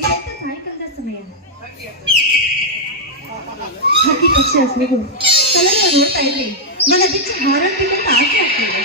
ಸಾಯಂಕಾಲದ ಸಮಯ ಹಕ್ಕಿ ಪಕ್ಷಿ ಹಸಿರು ಕಲರ್ ನೋಡ್ತಾ ಇದ್ರೆ ಮನ ಬಿಚ್ಚಿ ಹಾರಾಡ್ಬೇಕಂತ ಆಸೆ ಆಗ್ತದೆ.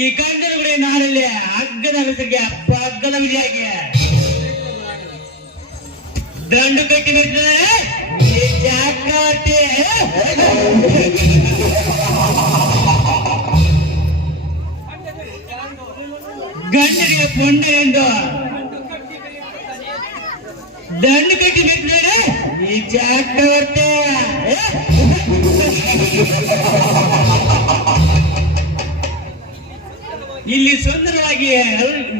ಈ ಗಂಡನುಗಳೇ ನಾಡಲ್ಲಿ ಹಗ್ಗದ ರಸಕ್ಕೆ ಹಗ್ಗದ ವಿಧಿಯಾಗಿ ದಂಡು ಕಟ್ಟಿ ಬಿಡ್ತಾರೆ ಗಂಡನಿಗೆ ಪೊಂಡ ಎಂದು ದಂಡು ಕಟ್ಟಿ ಬಿಡ್ತಾರೆ ಈ ಚಕ್ರವರ್ತಿ. ಇಲ್ಲಿ ಸುಂದರವಾಗಿ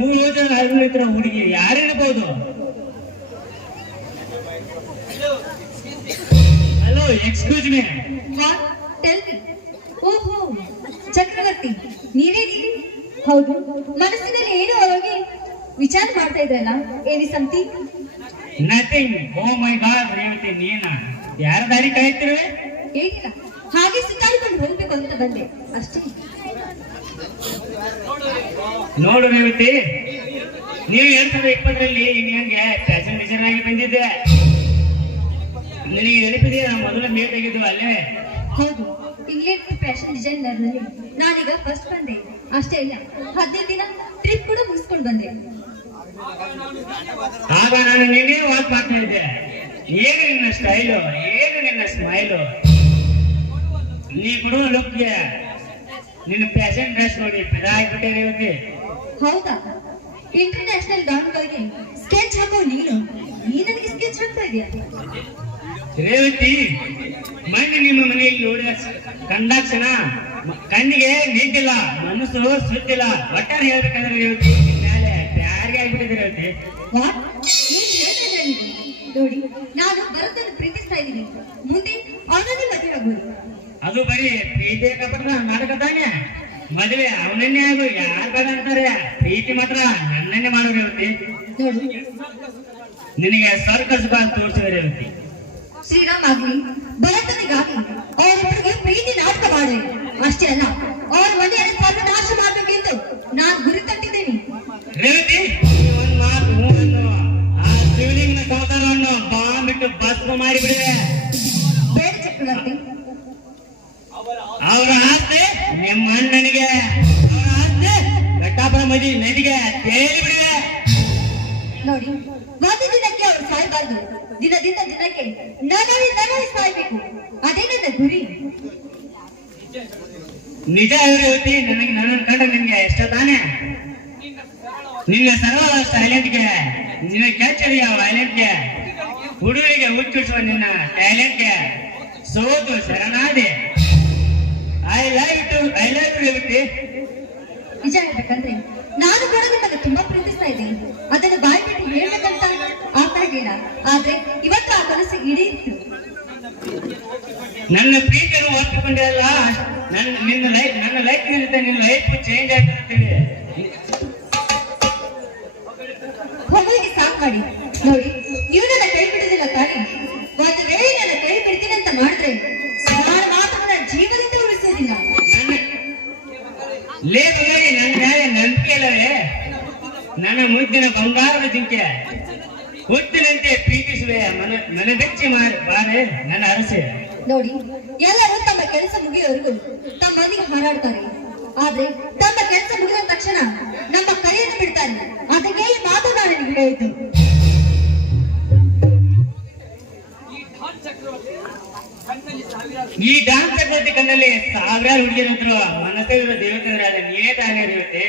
3 ಜನ ಹರಿತರ ಹುಡುಗಿ ಯಾರಿರಬಹುದು? Hello, excuse me. ಓಹೋ, ಚಕ್ರವರ್ತಿ ನೀವೇ? ಹೌದು, ಮನಸ್ಸಿನಲ್ಲಿ ಏನೋ ಹೋಗಿ ವಿಚಾರ ಮಾಡ್ತಾ ಇದ್ರಲ್ಲ, ಏನಿ ಸಂತಿ? ನಥಿಂಗ್. ಓ ಮೈ ಗಾಡ್, ರೇವತಿ ನೀನ ಯಾರ ದಾರಿ ಕಾಯ್ತಿರುವೆ? ಏನಿಲ್ಲ, ಹಾಗೆ ಸುತ್ತಾಡಿಕೊಂಡು ಹೋಗ್ಬೇಕು ಅಂತ ಬಂದೆ ಅಷ್ಟೇ. ನೋಡು ರೇವತಿ, ನೀವು 2020ರಲ್ಲಿ ಇಂಗ್ಲೆಂಡ್ಗೆ ಫ್ಯಾಷನ್ ಡಿಸೈನರ್ ಆಗಿ ಬಂದಿದ್ದೆ. ನನಗೆ ನೆನಪಿದೆ, ನಾವು ಮೊದಲ ಮೇಟ್ ಆಗಿದ್ದು ಅಲ್ಲೇ. ಹೌದು, ಇಂಗ್ಲೆಂಡ್ ಫ್ಯಾಷನ್ ಡಿಸೈನರ್ ನಲ್ಲಿ ನಾನೀಗ ಫಸ್ಟ್ ಬಂದೆ. ಅಷ್ಟೇ ಇಲ್ಲ, 15 ದಿನ ಟ್ರಿಪ್ ಕೂಡ ಮುಗಿಸ್ಕೊಂಡು ಬಂದೆ. ಆಗ ನಾನು ನಿನ್ನೆ ವಾಕ್ ಮಾಡ್ತಾ ಇದ್ದೆ. ಏನು ನಿನ್ನ ಸ್ಟೈಲು, ಏನು ನಿನ್ನ ಸ್ಮೈಲು, ನೀ ಕೊಡುವ ಲುಕ್ಗೆ ನಿನ್ನ ಫ್ಯಾಷನ್ ಡ್ರೆಸ್ ನೋಡಿ ಫಿದಾ ಆಗಿಬಿಟ್ಟೆ ರೇವತಿ. ಹೌದಾ? ಇಂಟರ್ನ್ಯಾಷನಲ್ ಗಾನ್ಗಳಿಗೆ ಸ್ಕೆಚ್ ಹಾಕೋ ನೀನು ನನಗೆ ಸ್ಕೆಚ್ ಹಾಕ್ತಾ ಇದೆಯಾ? ರೇವತಿ, ಮಣ್ಣು ನಿಮ್ಮ ಮನೆಯಲ್ಲಿ ನೋಡಿದ ಕಂಡಾಕ್ಷಣ ಕಣ್ಣಿಗೆ ನಿಂತಿಲ್ಲ, ಮನಸ್ಸು ಸುತ್ತಿಲ್ಲ. ಒಟ್ಟಾರೆ ಹೇಳ್ಬೇಕಂದ್ರೆ ರೇವತಿ ಮೇಲೆ ಪ್ಯಾರಿಗೆ ಆಗ್ಬಿಟ್ಟಿದೆ ರೇವತಿ. ನೋಡಿ, ನಾನು ಭರತನ್ನು ಪ್ರೀತಿಸ್ತಾ ಇದ್ದೀನಿ. ಮುಂದೆ ಅವನನ್ನೇ ಮದುವೆ ಆಗ್ಬೋದು. ಅದು ಬರೀ ಪ್ರೀತಿ ನಾಟಕ ತಾನೆ. ಮದುವೆ ಅವನನ್ನೇ ಆಗು, ಯಾರು ಬೇಡ ಅಂತಾರೆ. ಪ್ರೀತಿ ಮಾತ್ರ ನನ್ನನ್ನೇ ಮಾಡೋ ರೇವತಿ. ನಿನಗೆ ಸರ್ಕಸ್ ಬಾಲ್ ತೋರಿಸಿದ ರೇವತಿ. ಶ್ರೀರಾಮ್ ಆಗ್ಲಿ ಭರತನಿಗಾಗ್ಲಿ ಅವರೊಬ್ಬರಿಗೆ ಪ್ರೀತಿ ನಾಟಕ ಮಾಡಿ. ಅಷ್ಟೇ ಅಲ್ಲ, ಅವ್ರ ಮನೆಯನ್ನು ಸರ್ವನಾಶ ಮಾಡ್ಬೇಕೆಂದು ನಾನು ಗುರಿ ತಟ್ಟಿದ್ದೇನೆ. ರೇವತಿ, ಒಂದ್ ಮಾತು ಮೂರನ್ನು ಆ ಶಿವಲಿಂಗನ ಸಂಸಾರವನ್ನು ಬಾಂಬಿಟ್ಟು ಭಸ್ಮ ಮಾಡಿಬಿಡುವೆ. ಬೇಡ ಚಕ್ರವರ್ತಿ, ಅವರ ಆಸ್ತಿ ನಿಮ್ಮ ಅಣ್ಣನಿಗೆ, ಅವರ ಆಸ್ತಿ ಘಟ್ಟಾಪುರ ನದಿಗೆ ತೇಲಿ ಬಿಡುವೆ. ನೋಡಿ, ಒಂದು ದಿನಕ್ಕೆ ಅವ್ರು ಸಾಯ್ಬಾರ್ದು, ದಿನದಿಂದ ದಿನಕ್ಕೆ ನನಗೆ ಸಾಯ್ಬೇಕು. ಅದೇ ನನ್ನ ಗುರಿ. ನಿಜ ರೇವತಿ, ನನ್ನ ಕಂಡ ನಿನ್ಗೆ ಇಷ್ಟ ತಾನೆ? ನಿನ್ನ ಸರಳ ಸೈಲೆಂಟ್ಗೆ, ನಿನ್ನ ಕೆಚ್ಚರಿಯ ವೈಲೆಂಟ್ಗೆ, ಹುಡುಗರಿಗೆ ಹುಚ್ಚಿಸುವ ನಿನ್ನ ಟ್ಯಾಲೆಂಟ್ಗೆ ಸೋತು ಶರಣಾದೆ. I love Revathi. ನಿಜ ಹೇಳ್ಬೇಕಂದ್ರೆ ನಾನು ಕೂಡ ನಿಮ್ಮನ್ನು ತುಂಬಾ ಪ್ರೀತಿಸ್ತಾ ಇದ್ದೀನಿ. ಅದನ್ನು ಬಾಯಿ ಬಿಟ್ಟು ಹೇಳ್ಬೇಕಂತ ಆಗ್ತಾ ಇದ್ದೀನ. ಆದ್ರೆ ಇವತ್ತು ಆ ಕನಸು ಈಡೇರಿತು. ನನ್ನ ಪ್ರೀತಿಯನ್ನು ಒಪ್ಪಿಕೊಂಡಿರಲ್ಲ, ನನ್ನ ಲೈಫ್ ನಿನ್ನ ಲೈಫ್ ಚೇಂಜ್ ಆಗ್ತದೆ. ಹೊಗಳಿಗೆ ಸಾಕು ಮಾಡಿ. ನೋಡಿ, ನೀವು ನನ್ನ ಕೈ ಬಿಡುದಿಲ್ಲ ತಾನೆ. ಒಂದು ವೇಳೆ ನನ್ನ ಕೈ ಬಿಡ್ತೀನಿ ಅಂತ ಮಾಡಿದ್ರೆ ಸುಮಾರು ಮಾತುಗಳ ಜೀವನದಿಂದ ಉಳಿಸೋದಿಲ್ಲ. ನನ್ನ ಮೇಲೆ ನಂಬಿಕೆ ಇಲ್ಲವೇ? ನನ್ನ ಮುದ್ದಿನ ಬಂಗಾರದ ಜಿಂಕೆ ಹುಟ್ಟಿನಂತೆ ಪ್ರೀತಿಸುವೆ, ಮನ ಬೆಚ್ಚಿ ಬಾರೆ ನನ್ನ ಅರಸೆ. ನೋಡಿ, ಎಲ್ಲರೂ ತಮ್ಮ ಕೆಲಸ ಮುಗಿಯೋವರೆಗೂ ತಮ್ಮ ಮನೆಗೆ ಹಾರಾಡ್ತಾರೆ. ಆದ್ರೆ ತಮ್ಮ ಕೆಲಸ ಮುಗಿದ ತಕ್ಷಣ ನಮ್ಮ ಕೈಯನ್ನು ಬಿಡ್ತಾರೆ. ಅದಕ್ಕೆ ಈ ಮಾತು ನಾನು ನಿನಗೆ ಹೇಳಿದ್ದು. ಈ ಡಾನ್ ಚಕ್ರವರ್ತಿ ಕಣ್ಣಲ್ಲಿ ಸಾವಿರಾರು ಹುಡುಗಿಯರಂದ್ರು ಮನಸ್ಸಿರೋ ದೇವತೆಂದ್ರೆ ಅದ ನೀನೇ ತಾನೇ ದೇವತೆ.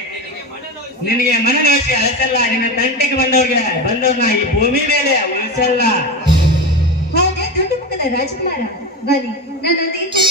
ನಿನಗೆ ಮನ ನೋಡಿಸಿ ಅಳಸಲ್ಲ, ನಿನ್ನ ತಂಟೆಗೆ ಬಂದವ್ರನ್ನ ಈ ಭೂಮಿ ಮೇಲೆ ಉಳಿಸಲ್ಲ. ಹೌದೇ ದೊಡ್ಡ ಮುಖದ ರಾಜಕುಮಾರ, ಬನ್ನಿ ನನ್ನೊಂದಿಗೆ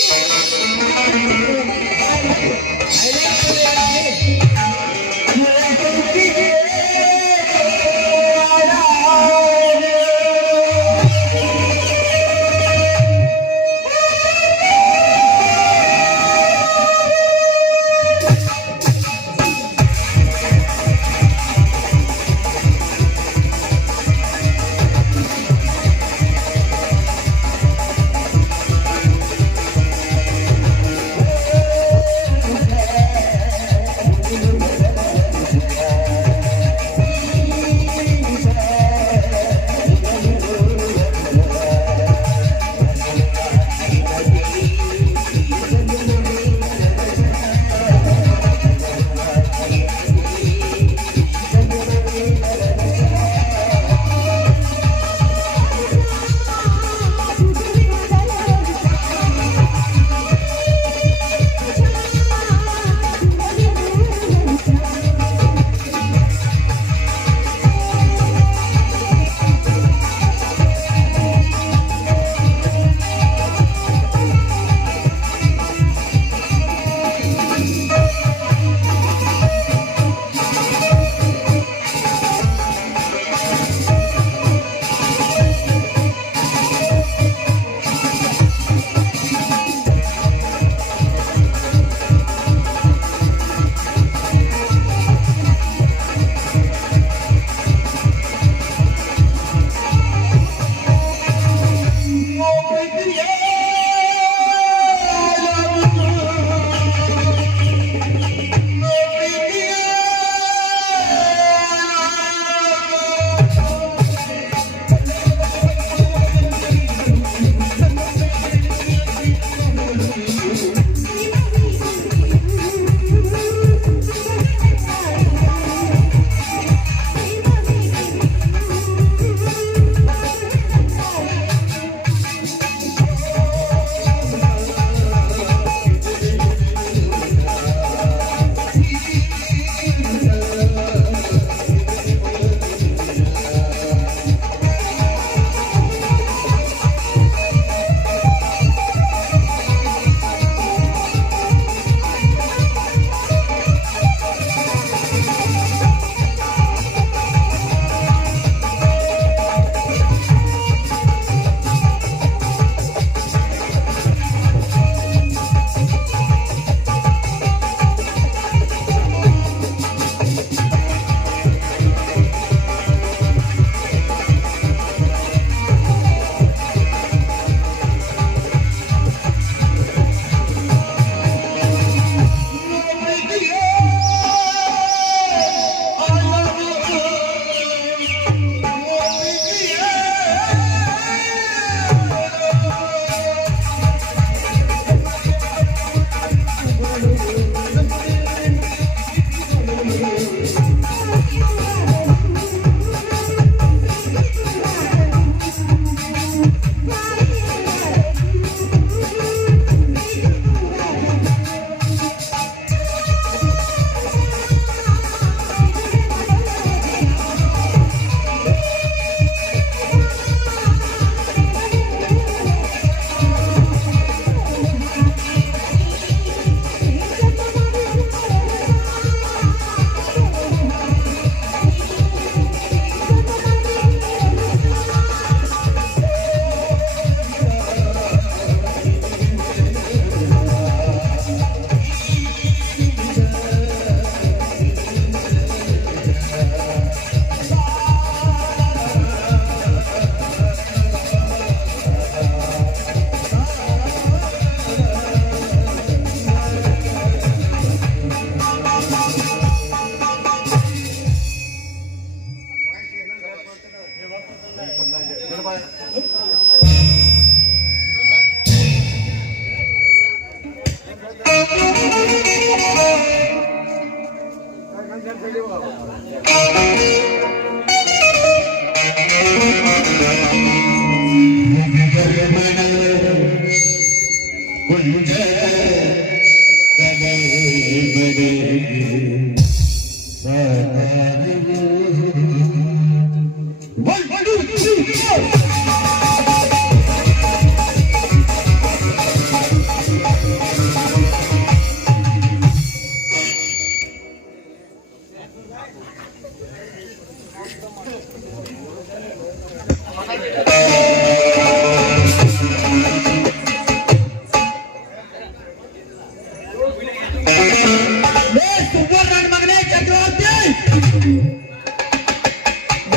ಮಗನೇ ಚಕ್ರವರ್ತಿ,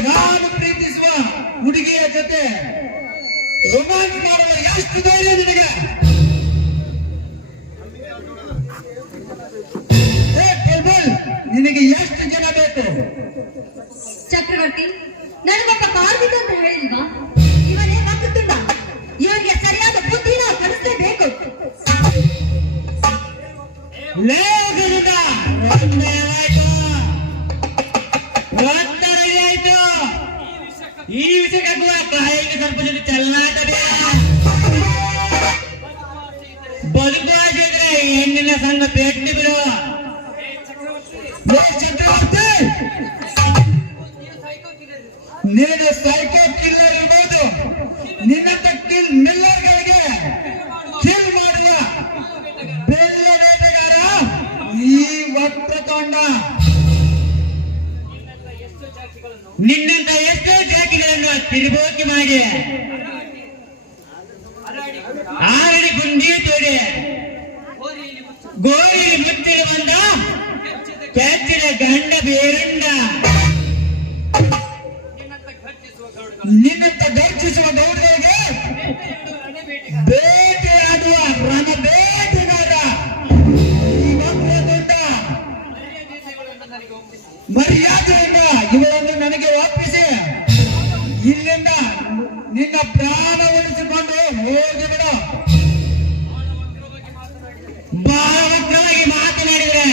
ನಾನು ಪ್ರೀತಿಸುವ ಹುಡುಗಿಯ ಜೊತೆ ರೊಮ್ಯಾನ್ಸ್ ಮಾಡುವ ಎಷ್ಟು ಧೈರ್ಯ ನಿನಗೆ? ನಿನಗೆ ಎಷ್ಟು ಜನ ಬೇಕು? ಚಕ್ರವರ್ತಿ, ನನಗೊಬ್ಬ ಕಾರ್ಮಿಕ ಅಂತ ಹೇಳಿಲ್ವಾ? ಇವನೇ ವಕ್ರತುಂಡ. ಇವನಿಗೆ ಸರಿಯಾದ ಬುದ್ಧಿ ನಾವು ಕಲಿಸಲೇಬೇಕು. ಈ ವಿಷಯಕ್ಕೆ ಕಾಯಿಗೆ ಸ್ವಲ್ಪ ಜೊತೆ ಚಲನಾಟ ಬದುಕುವಾಗಿದ್ರೆ ಹೆಣ್ಣಿನ ಸಂಘ ಪೇಟ್ಟಿ ಬಿಡು. ಚಕ್ರವರ್ತಿ, ನೀನು ಸೈಕೋ ಕಿಲ್ಲರ್ ಇರ್ಬೋದು. ನಿನ್ನಂತ ಮಿಲ್ಲರ್ಗಳಿಗೆ ಕಿಲ್ ಮಾಡುವ ಬೆಲ್ಲ ಬೇಟೆಗಾರ ಈ ವಕ್ರತುಂಡ. ನಿನ್ನಂತ ಎಷ್ಟೋ ಜಾತಿಗಳನ್ನು ತಿರುಬೋಕಿ ಮಾಡಿ ಆರಡಿ ಗುಂಡಿ ತೋಡಿ ಗೋರಿಲಿ ಮುಚ್ಚಿಡು ಬಂದ ಕೆಚ್ಚಿದ ಗಂಡ ಬೇರುಂಡ. ನಿನ್ನಂತ ಗರ್ಜಿಸುವ ಗೌಡರಿಗೆ ಬೇಟೆಯಾಡುವ ರಣ ಬೇಟೆಗಾರ ಈ ವಕ್ರತುಂಡ. ಮರ್ಯಾದೆಯಿಂದ ಇವರನ್ನು ನನಗೆ ಒಪ್ಪಿಸಿ ಇಲ್ಲಿಂದ ನಿನ್ನ ಪ್ರಾಣ ಉಳಿಸಿಕೊಂಡು ಹೋಗಿಬಿಡು. ಬಹಳ ವಕ್ರವಾಗಿ ಮಾತನಾಡಿದ್ರೆ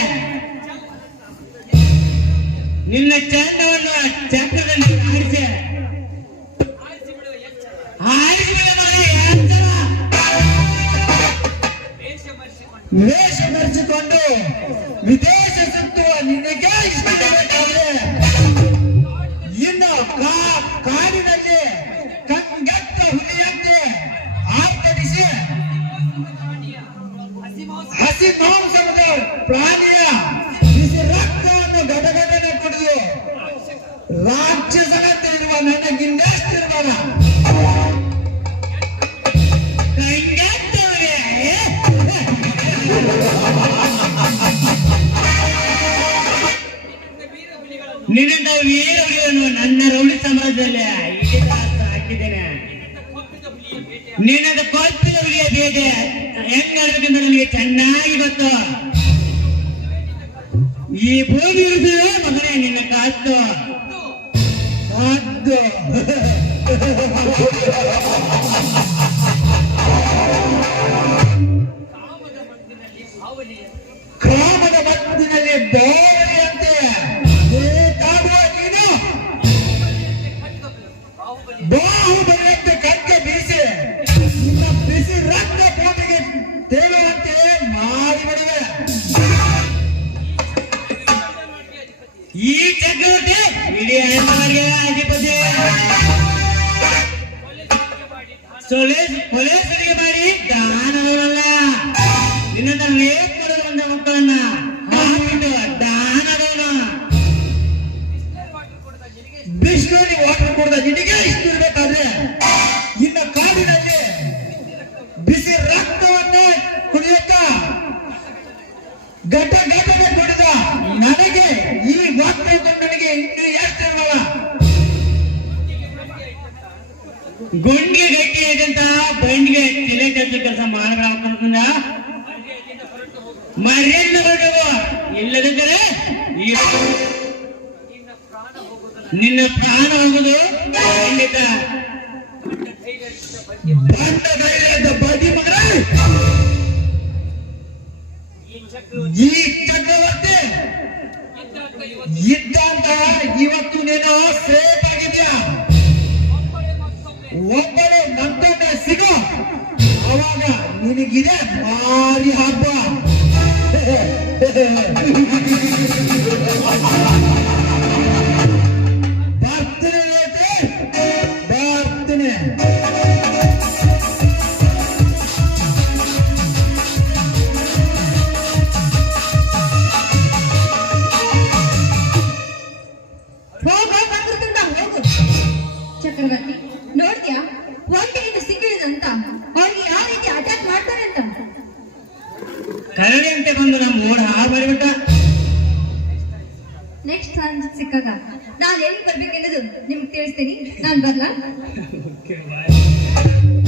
ನಿನ್ನ ಚಂಡವನ್ನು ಚಕ್ರದಲ್ಲಿ ಆರಿಸಿ ವೇಷ ಮರೆಸಿಕೊಂಡು ವಿದೇಶ ಸುತ್ತುವ ನಿನಗೆ ಇಷ್ಟವಿರಬೇಕಾದ್ರೆ ಇನ್ನು ಕಾಡಿನಲ್ಲಿ ಕಂಗೆಟ್ಟ ಹುಲಿಯಂತೆ ಆರ್ಭಟಿಸಿ ಹಸಿ ಮಾಂಸದ ಪ್ರಾಣಿಯ ಬಿಸಿ ರಕ್ತವನ್ನು ಗಡಗಡನೆ ಕುಡಿದು ರಾಕ್ಷಸನಂತೆ ಇರುವ ನನಗಿಂದೆಷ್ಟಿರುವಣ ನಿನ್ನ ವೀರವನ್ನು ನನ್ನ ರೌಡಿ ಸಮಾಜದಲ್ಲಿ ಹಾಕಿದ್ದೇನೆ. ನಿನ್ನದ ಕೊಪ್ಪಿದ ಹುಲಿಯ ಬೇಟೆ ಹೆಂಗ್ ಆಡ್ಬೇಕಂತ ನನಗೆ ಚೆನ್ನಾಗಿ ಗೊತ್ತು. ಈ ಭೂಮಿ ಇರುತ್ತದೆ ಮಗನೇ ನಿನ್ನ ಕಾಸ್ತು ಹದ್ದು ಕಾಮದ ಮತ್ತಿನಲ್ಲಿ ಬಾವಲಿಯಂತೆ ಬೇಕಾಗುವ ನೀನು ಬಾಹುಬಲಿಯಂತೆ ಕಕ್ಕೆ ಬೀಸಿ ನಿನ್ನ ಬಿಸಿ ರಕ್ತ ಭೂಮಿಗೆ ತೇಲುವಂತೆ ಮಾಡಿಬಿಡುವೆ. ಈ ಚಕ್ರವರ್ತಿ ಇಡೀ ಹೆಣ್ಣವರಿಗೆ ಅಧಿಪತಿ. ಪೊಲೀಸರಿಗೆ ಮಾಡಿ ದಾನವರಲ್ಲ. ನಿನ್ನ ರೇಪ್ ಮಾಡಲು ಬಂದ ಮಕ್ಕಳನ್ನ ಹಾಕಿಟ್ಟು ದಾನದವನು. ಬಿಸಿಲಲ್ಲಿ ವಾಟರ್ ಕೊಡದ ನಿನಗೆ ಇಷ್ಟು ಇರಬೇಕಾದ್ರೆ ಇನ್ನು ಕಾಡಿನಲ್ಲಿ ಬಿಸಿ ರಕ್ತವನ್ನು ಕುಡಿಯುತ್ತ ಘಟ ಘಟನೆ ಕುಡಿದ ನನಗೆ ಈ ವಕ್ರತುಂಡನಿಗೆ ಇನ್ನು ಎಷ್ಟು ಇರಲ್ಲ. ಗುಂಡಿಗೆ ಗಟ್ಟಿ ಇದ್ದಂತ ಬಂಡಿಗೆ ತಲೆ ಚರ್ಚೆ ಕೆಲಸ ಮಾಡಬೇಕಂತ ಮರ್ಯಾದೆ ಹೊರಟವು. ಇಲ್ಲದಿದ್ದರೆ ನಿನ್ನ ಪ್ರಾಣ ಹೋಗುದು ಖಂಡಿತ. ಬಂದ ಧೈರ್ಯದ ಬದಿ ಮಗನ ಈ ಚಕ್ರವರ್ತಿ ಇದ್ದ ಅಂತ ಇವತ್ತು ನೀನು ಸೇಫ್ ಆಗಿದ್ಯಾ. ಒಬ್ಬಳು ಮತ್ತೊಮ್ಮೆ ಸಿಗೋ, ಅವಾಗ ನಿನಗಿದೆ ಭಾರಿ ಹಬ್ಬ. ಬರ್ತೀನಿ ರೇತೆ, ಬರ್ತೀನಿ. ಹೋಗು ಚಕ್ರವರ್ತಿ, ನೋಡ್ತೀಯಾ ಒಂಟಿಗಿಂತ ಸಿಕ್ಕಿದಂತ ಅವ್ರಿಗೆ ಯಾವ ರೀತಿ ಅಟ್ಯಾಕ್ ಮಾಡ್ತಾರೆ ಅಂತ. ಕರಡಿ ಅಂತ ಬಂದು ನಮ್ಮ ಊರ ಮಾಡಿಬಿಟ್ಟ. ನೆಕ್ಸ್ಟ್ ಚಾನ್ಸ್ ಸಿಕ್ಕಾಗ ನಾನು ಎಲ್ಲಿ ಬರ್ಬೇಕೆನ್ನೋದು ನಿಮ್ಗೆ ತಿಳಿಸ್ತೀನಿ. ನಾನು ಬರ್ಲಾ? Okay, bye.